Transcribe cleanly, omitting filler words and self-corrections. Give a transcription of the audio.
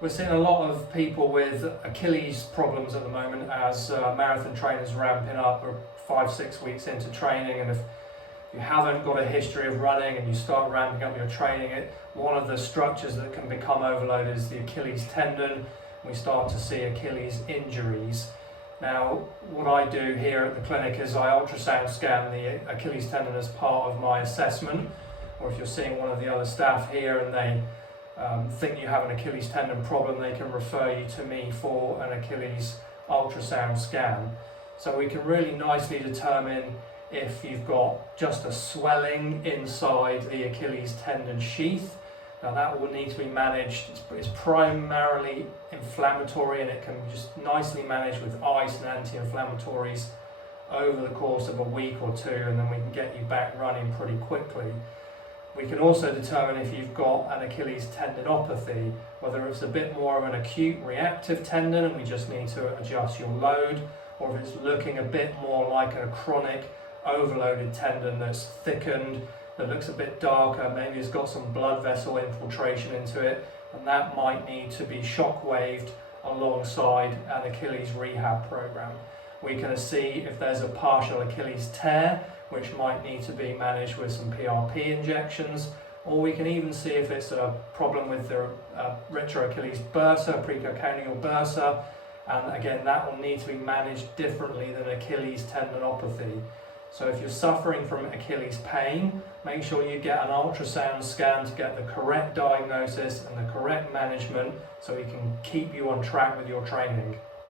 We're seeing a lot of people with Achilles problems at the moment as marathon trainers ramping up. We're 5-6 weeks into training, and if you haven't got a history of running and you start ramping up your training, one of the structures that can become overloaded is the Achilles tendon. We start to see Achilles injuries. Now, what I do here at the clinic is I ultrasound scan the Achilles tendon as part of my assessment, or if you're seeing one of the other staff here and they think you have an Achilles tendon problem, they can refer you to me for an Achilles ultrasound scan. So we can really nicely determine if you've got just a swelling inside the Achilles tendon sheath. Now that will need to be managed. It's primarily inflammatory, and it can just nicely managed with ice and anti-inflammatories over the course of a week or two, and then we can get you back running pretty quickly. We can also determine if you've got an Achilles tendinopathy, whether it's a bit more of an acute reactive tendon and we just need to adjust your load, or if it's looking a bit more like a chronic overloaded tendon that's thickened, that looks a bit darker, maybe it's got some blood vessel infiltration into it, and that might need to be shock waved alongside an Achilles rehab program. We can see if there's a partial Achilles tear, which might need to be managed with some PRP injections, or we can even see if it's a problem with the retroachilles bursa, precoccygeal bursa, and again that will need to be managed differently than Achilles tendinopathy. So if you're suffering from Achilles pain, make sure you get an ultrasound scan to get the correct diagnosis and the correct management so we can keep you on track with your training.